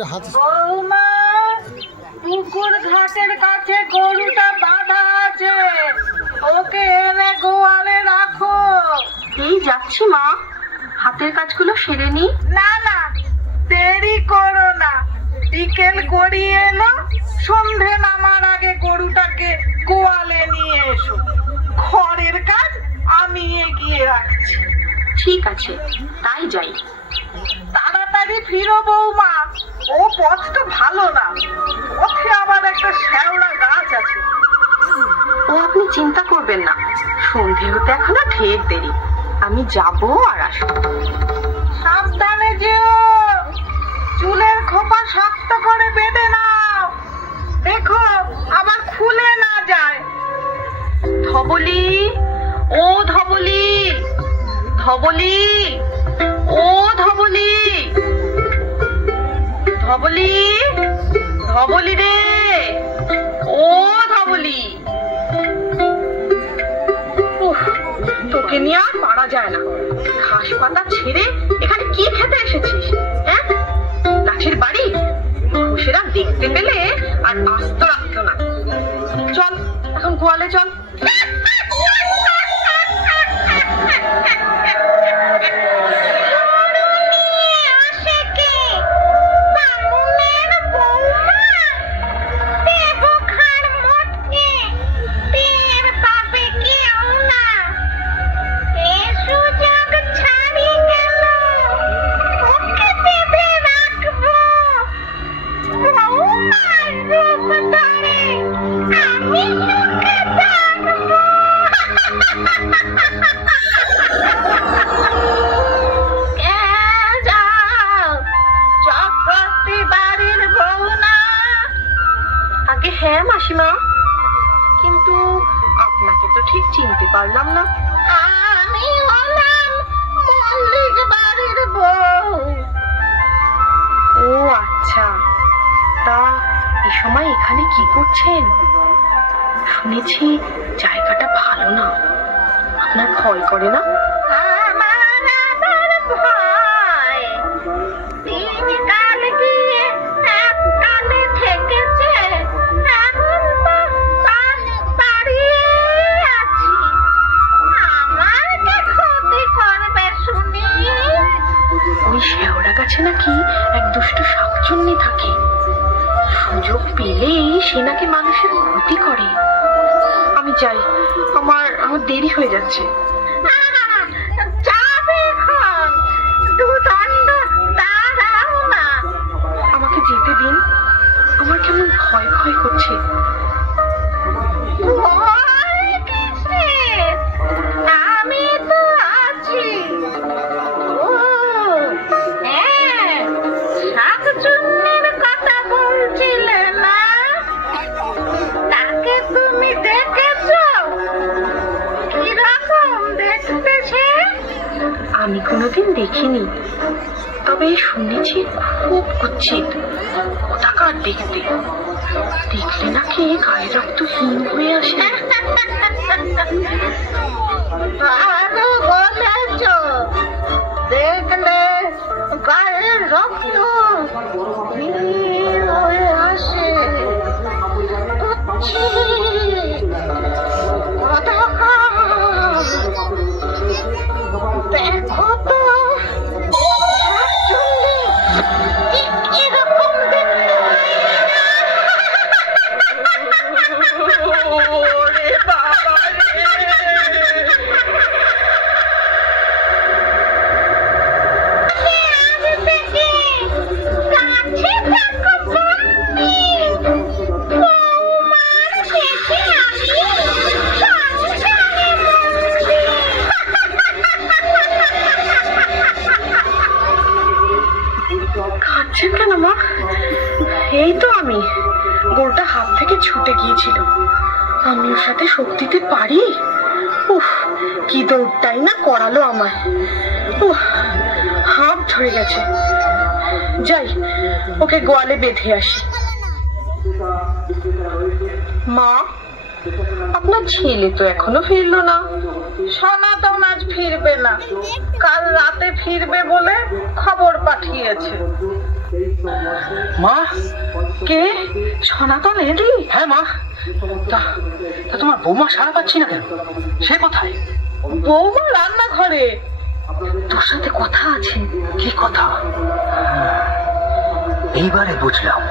বৌমা, পুকুর ঘাটের কাছে গরুটা বাঁধা আছে, ওকে এনে গোয়ালে রাখো। এই যাচ্ছি মা, হাতের কাজগুলো সেরে নি। না না, দেরি করো না, বিকেল গড়িয়ে এলো, সন্ধে নামার আগে গরুটাকে গোয়ালে নিয়ে এসো। ঘরের কাজ আমি এগিয়ে রাখছি। ঠিক আছে, তাই যাই। তাড়াতাড়ি ফিরো বৌমা, ও পথটা ভালো না, পথে আবার একটা শ্যাওড়া গাছ আছে। ও আপনি চিন্তা করবেন না, সন্ধে হতে এখনো ঢের দেরি, আমি যাবো আর আসবো। সাবধানে যেও, চুলের খোপা শক্ত করে বেঁধে নাও, দেখো আবার খুলে না যায়। ধবলি, ও ধবলি, ধবলি, ও ধবলি, ধবলি, ধবলি রে, ও ধবলি। উফ, তোকে নিয়ে আর পারা যায় না। ঘাস পাতা ছেড়ে এখানে কি খেতে এসেছিস? হ্যাঁ, লাঠির বাড়ি, ঘুষেরা দেখতে পেলে আর আস্ত রাখতো না। চল এখন গোয়ালে চল। হ্যাঁ মাসিমা, কিন্তু আপনাকে তো ঠিক চিনতে পারলাম না। আমি হলাম মল্লিক বাড়ির বউ। ও আচ্ছা, তা এই সময় এখানে কি করছেন? শুনেছি জায়গাটা ভালো না, আপনার ভয় করে না? আমার আবার ভয়, তিন কাল গিয়ে এক কালে ঠেকেছে, এখন তো পাশ পাড়িয়ে আছি, আমার কি ক্ষতি করবে শুনি? ওই শেওড়া গাছে নাকি এক দুষ্ট শাকচুন্নি থাকে, সুযোগ পেলেই সে নাকি মানুষের ক্ষতি করে। আমি যাই, আমার দেরি হয়ে যাচ্ছে। যাবে এখন, দুদণ্ড দাঁড়াও না। আমাকে যেতে দিন, আমার কেমন ভয় ভয় করছে। ভয় কিসের? আমি তো আছি। ও হ্যাঁ, শাকচুন্নির কথা বলছিলে না? তাকে তুমি দেখেছো? কিরকম দেখতে সে? আমি কোনোদিন দেখিনি, তবে শুনেছি খুব কুৎসিত, কোথাকার দেখতে, দেখলে নাকি গায়ে রক্ত হিম হয়ে আসে। ভালো বলেছ, দেখলে গায়ের রক্ত নীল হয়ে আসে। দেখো তো শাকচুন্নি কিরকম দেখতে। ওরে বাবা রে! কাঁদছেন কেন মা? এই তো আমি, গরুটা হাত থেকে ছুটে গিয়েছিল, আমি ওর সাথে শক্তিতে পারি? উফ, কি দৌড়টাই না করালো আমায়। উফ, হাঁপ ধরে গেছে। যাই, ওকে গোয়ালে বেঁধে আসি। মা, আপনার ছেলে তো এখনো ফিরলো না। সনাতন আজ ফিরবে না, কাল রাতে ফিরবে বলে খবর পাঠিয়েছে। মা, কে? সনাতন এলি? হ্যাঁ মা। তা তা তোমার বৌমা সাড়া পাচ্ছি না কেন? সে কোথায়? বৌমা রান্নাঘরে, তোর সাথে কথা আছে। কি কথা? এইবারে বুঝলাম,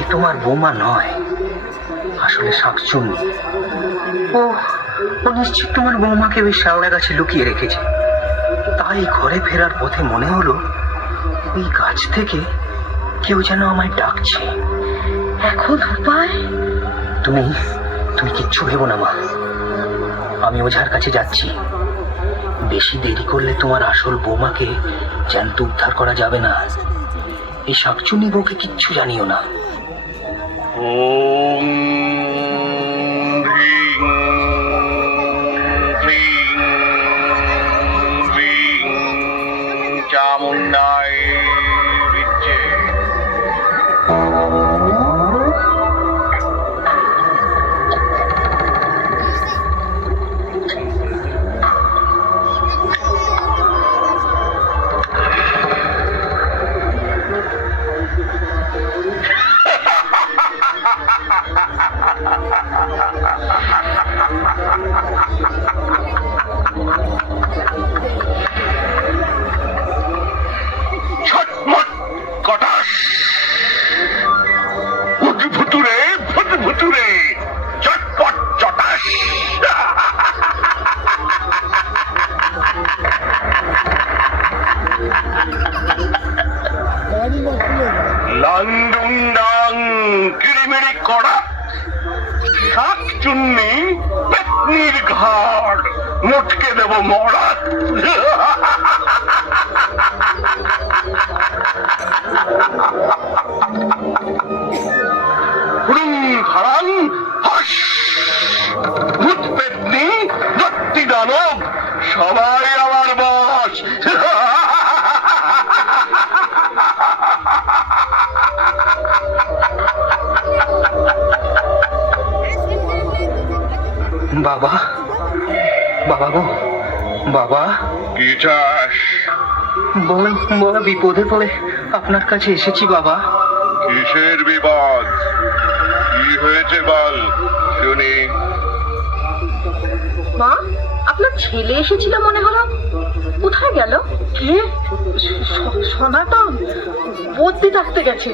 এ তোমার বৌমা নয়, আসলে শাকচুন্নি। ও ও নিশ্চিত তোমার বৌমাকে ওই শ্যাওড়া গাছে লুকিয়ে রেখেছে। তাই ঘরে ফেরার পথে মনে হলো ওই গাছ থেকে কেউ যেন আমায় ডাকছে। এখন উপায়? তুমি তুমি কিচ্ছু ভেবো না মা, আমি ওঝার কাছে যাচ্ছি। বেশি দেরি করলে তোমার আসল বৌমাকে জ্যান্ত উদ্ধার করা যাবে না। এই শাকচুন্নি বউকে কিচ্ছু জানিও না। ওম হ্রিং ক্লিং হ্রিং চামুণ্ডায় বিদ্যে। ছটমট কটাস, ভুতুরে ভুতুরে চটপট চটাস। লাংডুংডাং কিরিমিরি কড়া, শাকচুন্নি পেতনির ঘাড় মুটকে দেব মরা। হুড়ুং হারাং হাস, ভূত পেতনি দত্তি দানব সবাই আমার বস। বাবা, বাবা গো, বাবা। কি চাস? বড় বিপদে পড়ে আপনার কাছে এসেছি বাবা। কিসের বিপদ? কি হয়েছে বল শুনি। মা, আপনার ছেলে এসেছিল মনে হলো, কোথায় গেল? কে? সনাতন বদ্যি ডাকতে গেছে,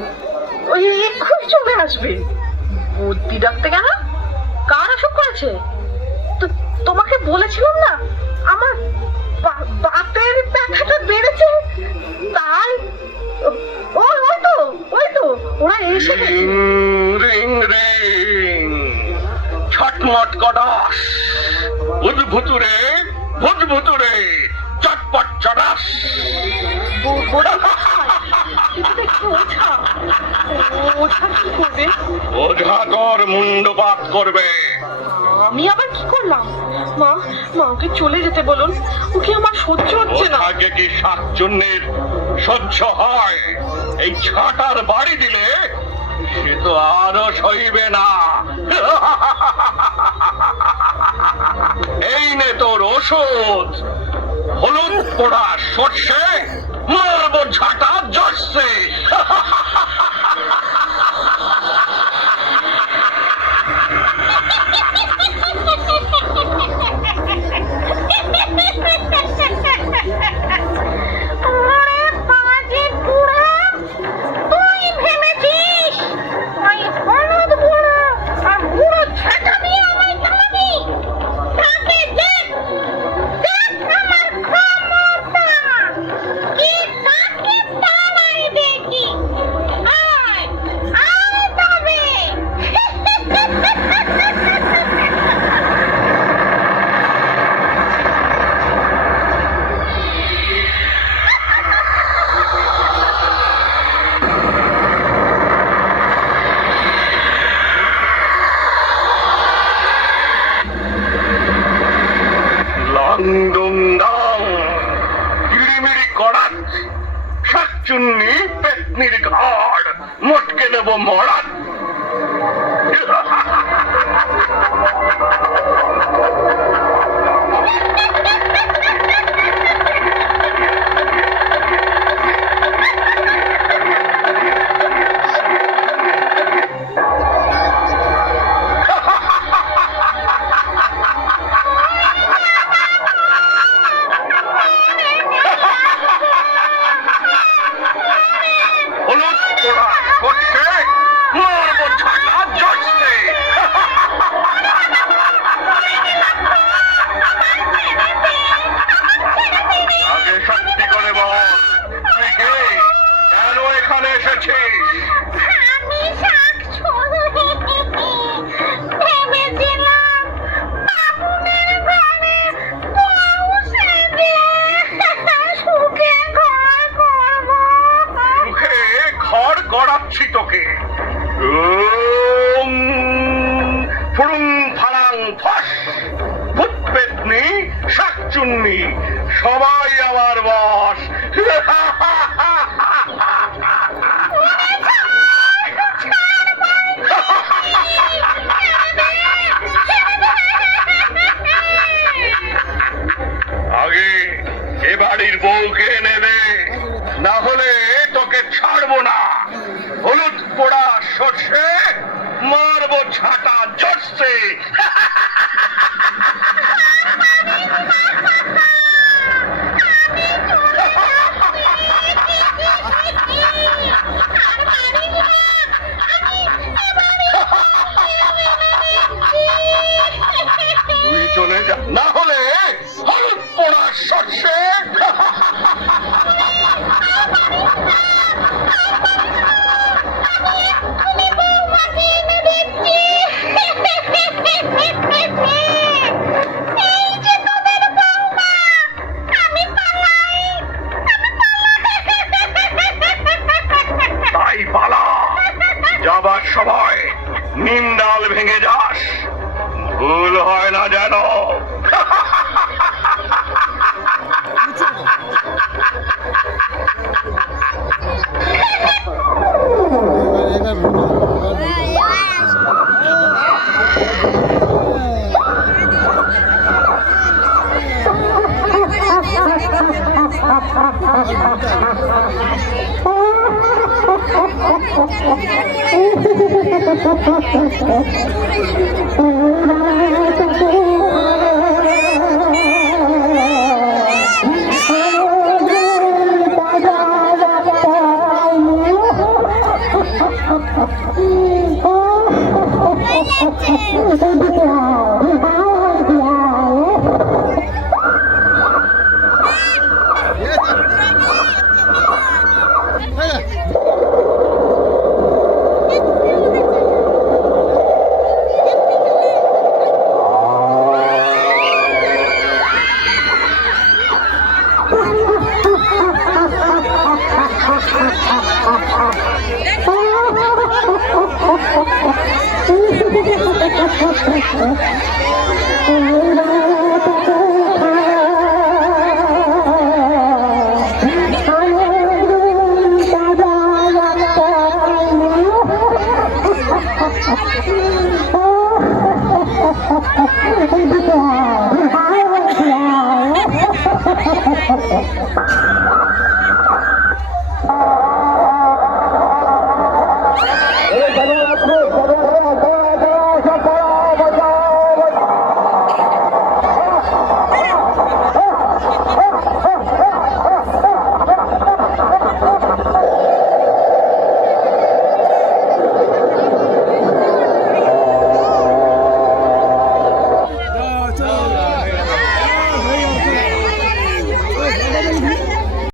ওই এক্ষুনি চলে আসবে। বদ্যি ডাকতে গেল? কার অসুখ করেছে? তোমাকে বলেছিলাম না আমার বাতের ব্যথাটা বেড়েছে, তাই ওই তো ওরা এসে গেছে। রিং রিং ছটমট কটাস, ভুতুরে ভুতুরে চটপট চটাস। ওঝা কি করবে? ওঝা তোর মুন্ডপাত করবে। আমি আবার কি করলাম? মা, ওকে চলে যেতে বলুন, ওকে আমার সহ্য হচ্ছে না। ওঝাকে কি শাকচুন্নির সহ্য হয়? এই ছাটার বাড়ি দিলে সে তো আরো সইবে না। এই নে তোর ওষুধ, হলুদ পোড়া সর্ষে, মারবো ঝাঁটা জর্সে। কিরিমিরি করাত, শাকচুন্নি পেতনির ঘাড় মটকে দেব মরাত। ভূত পেতনি শাকচুন্নি সবাই আমার বস। আগে এ বাড়ির বউকে নেবে, না হলে তোকে ছাড়বো না। হলুদ পোড়া সর্ষে মারবো ছাটা জর্ষে। তুই চলে যা, না হলে হলুদ পোড়া সর্ষে। তাই পালা, যাবার সময় নিম ডাল ভেঙে যাস, ভুল হয় না যেন। Oh,